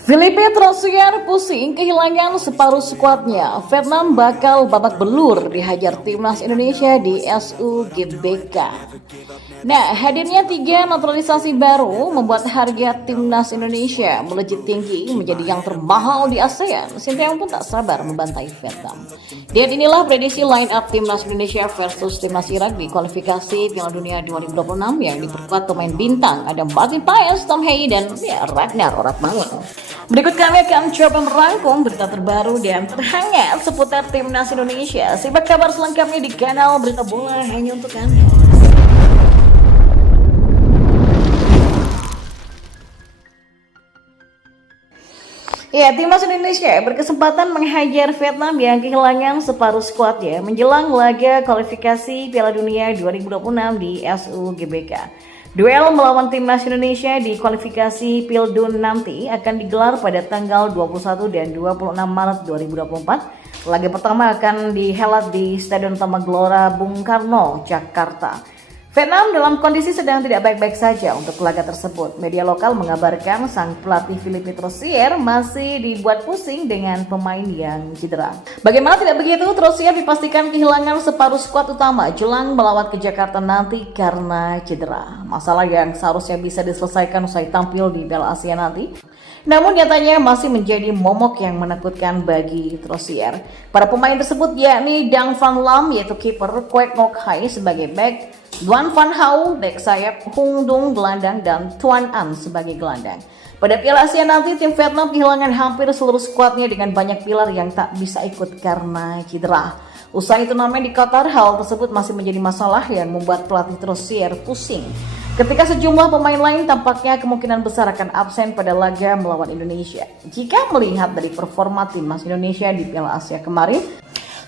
Filipina Rosier pusing kehilangan separuh skuadnya. Vietnam bakal babak belur dihajar timnas Indonesia di SUGBK. Nah, hadirnya 3 naturalisasi baru membuat harga timnas Indonesia melejit tinggi menjadi yang termahal di ASEAN. Sinteyong pun tak sabar membantai Vietnam. Dan inilah prediksi line up timnas Indonesia versus timnas Irak di kualifikasi Piala Dunia 2026 yang diperkuat pemain bintang ada Martin Paes, Tom Hei, dan Ragnar Oratmangun. Berikut kami akan coba merangkum berita terbaru dan terhangat seputar timnas Indonesia. Simak kabar selengkapnya di kanal Berita Bola hanya untuk Anda. Ya, timnas Indonesia berkesempatan menghajar Vietnam yang kehilangan separuh skuadnya menjelang laga kualifikasi Piala Dunia 2026 di SUGBK. Duel melawan timnas Indonesia di kualifikasi Pildun nanti akan digelar pada tanggal 21 dan 26 Maret 2024. Laga pertama akan dihelat di Stadion Utama Gelora Bung Karno, Jakarta. Vietnam dalam kondisi sedang tidak baik-baik saja untuk laga tersebut. Media lokal mengabarkan sang pelatih Filipina Rosier masih dibuat pusing dengan pemain yang cedera. Bagaimana tidak begitu, Rosier dipastikan kehilangan separuh skuad utama jelang melawat ke Jakarta nanti karena cedera. Masalah yang seharusnya bisa diselesaikan usai tampil di Piala Asia nanti. Namun nyatanya masih menjadi momok yang menakutkan bagi Rosier. Para pemain tersebut yakni Dang Van Lam yaitu kiper, Kwek Ngoc Hai sebagai back, Duan Van Hau, bek sayap, Hung Dung gelandang, dan Tuan An sebagai gelandang. Pada Piala Asia nanti, tim Vietnam kehilangan hampir seluruh skuadnya dengan banyak pilar yang tak bisa ikut karena cedera. Usai turnamen di Qatar, hal tersebut masih menjadi masalah yang membuat pelatih Rosier pusing. Ketika sejumlah pemain lain tampaknya kemungkinan besar akan absen pada laga melawan Indonesia. Jika melihat dari performa timnas Indonesia di Piala Asia kemarin,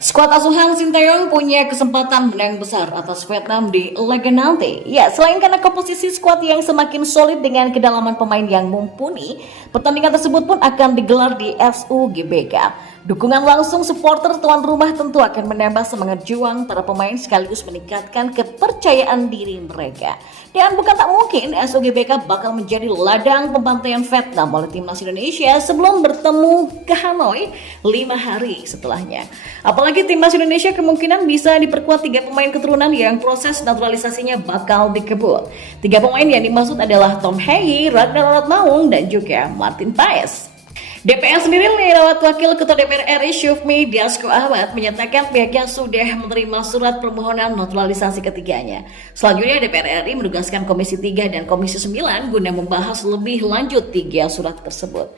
skuad asuhan Sinteyong punya kesempatan menang besar atas Vietnam di laga nanti. Ya, selain karena komposisi skuad yang semakin solid dengan kedalaman pemain yang mumpuni, pertandingan tersebut pun akan digelar di SUGBK. Dukungan langsung supporter tuan rumah tentu akan menambah semangat juang para pemain sekaligus meningkatkan kepercayaan diri mereka. Dan bukan tak mungkin SUGBK bakal menjadi ladang pembantaian Vietnam oleh timnas Indonesia sebelum bertemu ke Hanoi 5 hari setelahnya. Apalagi timnas Indonesia kemungkinan bisa diperkuat 3 pemain keturunan yang proses naturalisasinya bakal dikebut. 3 pemain yang dimaksud adalah Tom Hei, Ragnar Oratmangun, dan juga Martin Paes. DPR sendiri lewat Wakil Ketua DPR RI Syufmi Dasko Ahmad menyatakan pihaknya sudah menerima surat permohonan naturalisasi ketiganya. Selanjutnya DPR RI menugaskan Komisi 3 dan Komisi 9 guna membahas lebih lanjut 3 surat tersebut.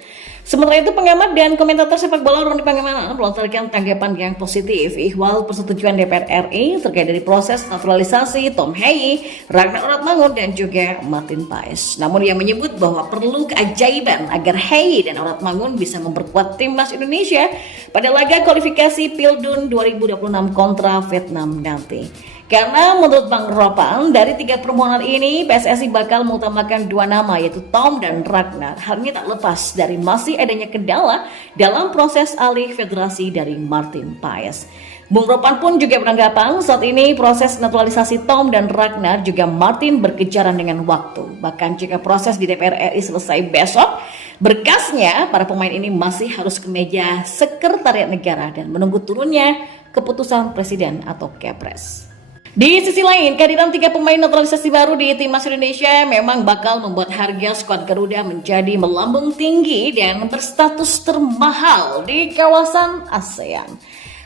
Sementara itu pengamat dan komentator sepak bola Roni Pangemana melontarkan tanggapan yang positif ihwal persetujuan DPR RI terkait dari proses naturalisasi Tom Hei, Ragnar Oratmangun, dan juga Martin Paes. Namun ia menyebut bahwa perlu keajaiban agar Hei dan Oratmangun bisa memperkuat timnas Indonesia pada laga kualifikasi Pildun 2026 kontra Vietnam nanti. Karena menurut Bang Ropan, dari 3 permohonan ini PSSI bakal mengutamakan 2 nama yaitu Tom dan Ragnar. Hal ini tak lepas dari masih adanya kendala dalam proses alih federasi dari Martin Paes. Bung Ropan pun juga beranggapan saat ini proses naturalisasi Tom dan Ragnar juga Martin berkejaran dengan waktu. Bahkan jika proses di DPR RI selesai besok, berkasnya para pemain ini masih harus ke meja Sekretariat Negara dan menunggu turunnya keputusan Presiden atau Kepres. Di sisi lain, kehadiran 3 pemain naturalisasi baru di timnas Indonesia memang bakal membuat harga skuad Garuda menjadi melambung tinggi dan berstatus termahal di kawasan ASEAN.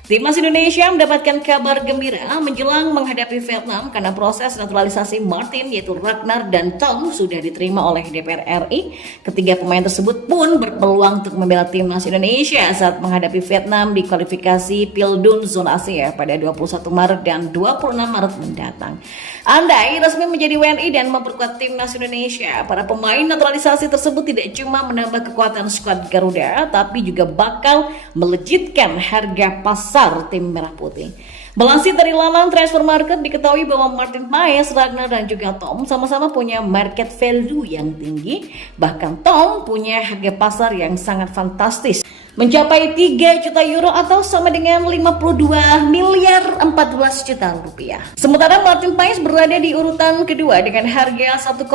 Timnas Indonesia mendapatkan kabar gembira menjelang menghadapi Vietnam karena proses naturalisasi Martin yaitu Ragnar dan Tom sudah diterima oleh DPR RI. Ketiga pemain tersebut pun berpeluang untuk membela timnas Indonesia saat menghadapi Vietnam di kualifikasi Pildun Zona Asia pada 21 Maret dan 26 Maret mendatang. Andai resmi menjadi WNI dan memperkuat timnas Indonesia, para pemain naturalisasi tersebut tidak cuma menambah kekuatan skuad Garuda, tapi juga bakal melejitkan harga pasar tim merah putih. Melansir dari laman Transfer Market diketahui bahwa Martin Paes, Ragnar, dan juga Tom sama-sama punya market value yang tinggi. Bahkan Tom punya harga pasar yang sangat fantastis. mencapai 3 juta euro atau sama dengan 52 miliar 14 juta rupiah. Sementara Martin Paes berada di urutan kedua dengan harga 1,2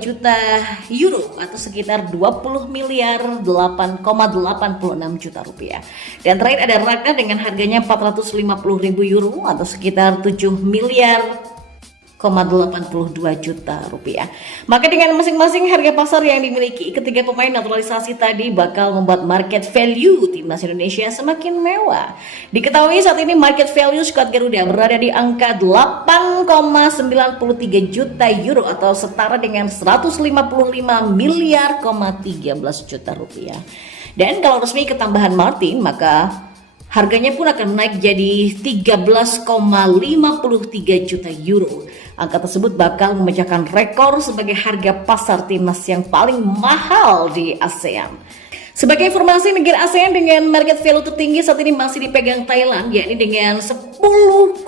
juta euro atau sekitar 20 miliar 8,86 juta rupiah. Dan terakhir ada Ragnar dengan harganya 450.000 euro atau sekitar 7 miliar 82 juta rupiah. Maka dengan masing-masing harga pasar yang dimiliki ketiga pemain naturalisasi tadi bakal membuat market value timnas Indonesia semakin mewah. Diketahui saat ini market value skuad Garuda berada di angka 8,93 juta euro atau setara dengan 155 miliar 13 juta rupiah. Dan kalau resmi ketambahan Martin, maka harganya pun akan naik jadi 13,53 juta euro. Angka tersebut bakal memecahkan rekor sebagai harga pasar timnas yang paling mahal di ASEAN. Sebagai informasi, negara ASEAN dengan market value tertinggi saat ini masih dipegang Thailand, yakni dengan 10,05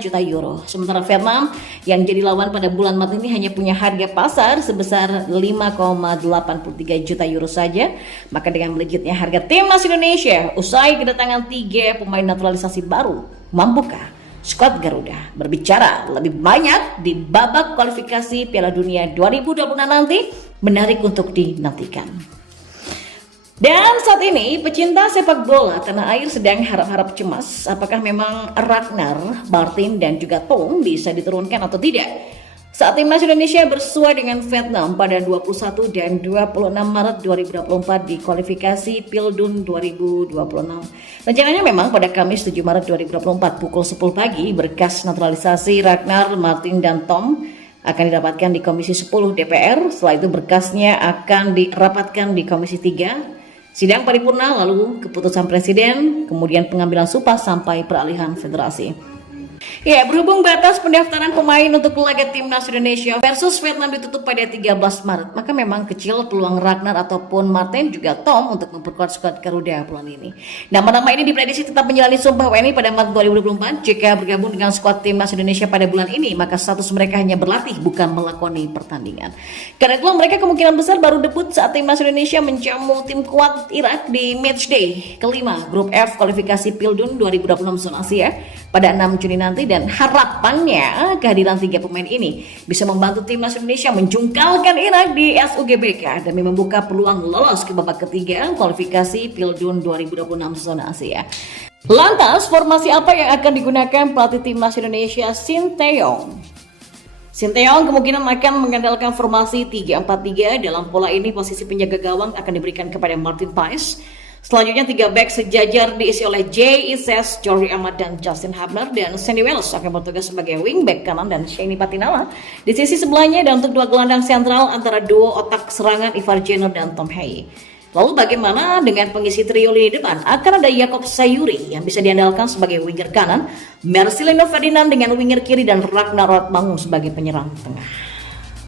juta euro. Sementara Vietnam yang jadi lawan pada bulan Maret ini hanya punya harga pasar sebesar 5,83 juta euro saja. Maka dengan melejitnya harga timnas Indonesia usai kedatangan 3 pemain naturalisasi baru, mampukah skuad Garuda berbicara lebih banyak di babak kualifikasi Piala Dunia 2026 nanti? Menarik untuk dinantikan. Dan saat ini pecinta sepak bola tanah air sedang harap-harap cemas apakah memang Ragnar, Martin dan juga Tom bisa diturunkan atau tidak saat timnas Indonesia bersua dengan Vietnam pada 21 dan 26 Maret 2024 di kualifikasi Pildun 2026. Rencananya memang pada Kamis 7 Maret 2024 pukul 10 pagi berkas naturalisasi Ragnar, Martin dan Tom akan didapatkan di Komisi 10 DPR. Setelah itu berkasnya akan dirapatkan di Komisi 3, sidang paripurna, lalu keputusan Presiden, kemudian pengambilan sumpah sampai peralihan federasi. Ya, berhubung batas pendaftaran pemain untuk laga timnas Indonesia versus Vietnam ditutup pada 13 Maret, maka memang kecil peluang Ragnar ataupun Martin juga Tom untuk memperkuat skuad Garuda bulan ini. Nama-nama ini diprediksi tetap menjalani sumpah WNI pada Maret 2024. Jika bergabung dengan skuad timnas Indonesia pada bulan ini, maka status mereka hanya berlatih, bukan melakoni pertandingan. Karena itu mereka kemungkinan besar baru debut saat timnas Indonesia menjamu tim kuat Irak di matchday kelima Grup F kualifikasi Pildun 2026 zona Asia pada 6 Juni nanti, dan harapannya kehadiran 3 pemain ini bisa membantu timnas Indonesia menjungkalkan Irak di SUGBK demi membuka peluang lolos ke babak ketiga kualifikasi Pildun 2026 zona Asia. Lantas formasi apa yang akan digunakan pelatih timnas Indonesia Sinteyong? Sinteyong kemungkinan akan mengandalkan formasi 3-4-3. Dalam pola ini posisi penjaga gawang akan diberikan kepada Martin Paes. Selanjutnya 3 back sejajar diisi oleh Jay Ises, Jory Ahmad dan Justin Hubner, dan Sandy Wells akan bertugas sebagai wingback kanan dan Shani Patinala di sisi sebelahnya, dan untuk 2 gelandang sentral antara duo otak serangan Ivar Jenner dan Tom Haye. Lalu bagaimana dengan pengisi trio lini depan? Akan ada Yakob Sayuri yang bisa diandalkan sebagai winger kanan, Marcelino Ferdinand dengan winger kiri, dan Ragnar Ratmangu sebagai penyerang tengah.